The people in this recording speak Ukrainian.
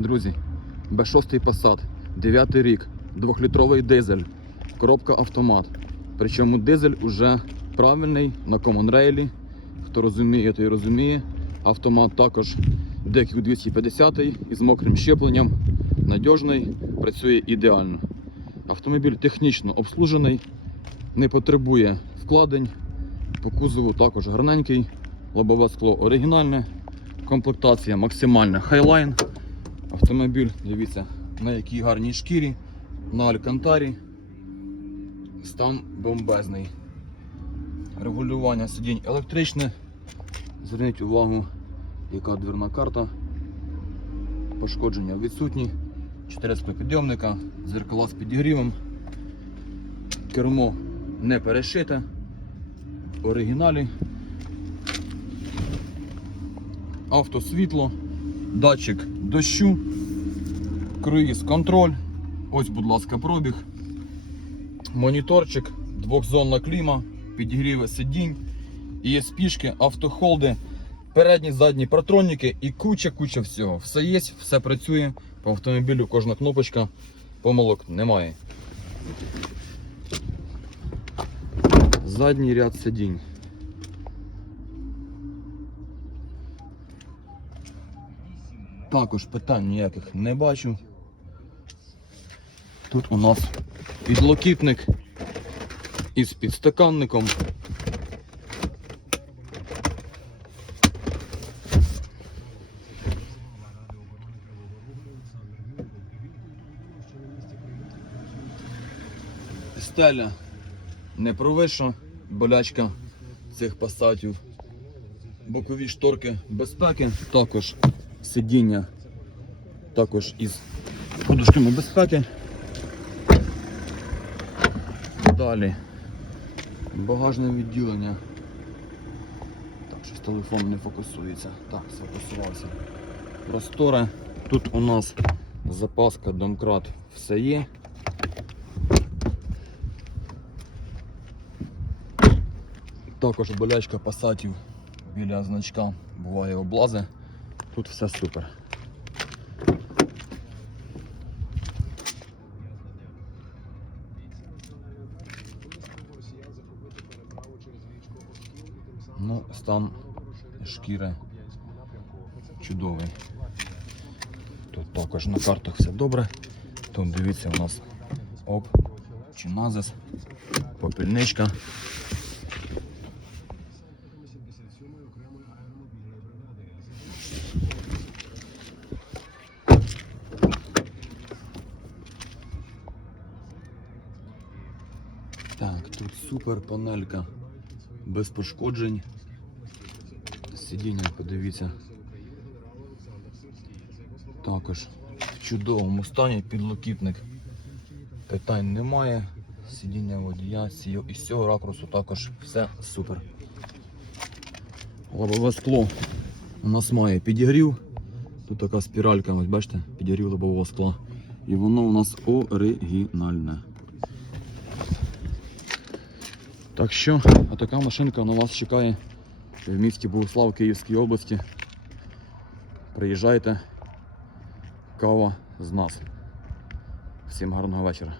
Друзі, Б6 Passat, 9 рік, 2-літровий дизель, коробка автомат. Причому дизель уже правильний на Common Rail. Хто розуміє, той розуміє. Автомат також DQ 250 із мокрим щепленням. Надіжний, працює ідеально. Автомобіль технічно обслужений, не потребує вкладень. По кузову також гарненький, лобове скло оригінальне, комплектація максимальна хайлайн. Автомобіль, дивіться, на якій гарній шкірі, на алькантарі. Стан бомбезний. Регулювання сидінь електричне. Зверніть увагу, яка дверна карта. Пошкодження відсутні. 4 склопідйомника, зеркала з підігрівом. Кермо не перешите. Оригіналі. Автосвітло, датчик дощу, круїз контроль. Ось, будь ласка, пробіг. Моніторчик, двохзонна кліма, підігріви сидінь, ESP-шки, автохолди, передні, задні протроніки і куча-куча всього. Все є, все працює. По автомобілю кожна кнопочка, помилок немає. Задній ряд сидінь. Також питань ніяких не бачу. Тут у нас підлокітник із підстаканником. Стеля не провиша, болячка цих пасатів. Бокові шторки безпеки, також сидіння, також із подушками безпеки. Далі багажне відділення. Так, щось телефон не фокусується. Так, сфокусувався. Просторе. Тут у нас запаска, домкрат, все є. Також болячка пасатів біля значка буває облази. Тут все супер. Ну, стан шкіри чудовий. Тут також на картах все добре. Тут дивіться у нас оп, чиназис, попільничка. Так, тут супер панелька без пошкоджень. Сидіння, подивіться. Також в чудовому стані підлокітник. Питань немає. Сидіння водія, з цього- із цього ракурсу також все супер. Лобове скло у нас має підігрів. Тут така спіралька, ось бачите, підігрів лобового скла. І воно у нас оригінальне. Так що, отака машинка на вас чекає в місті Богослав Київській області. Приїжджайте, кава з нас. Всім гарного вечора.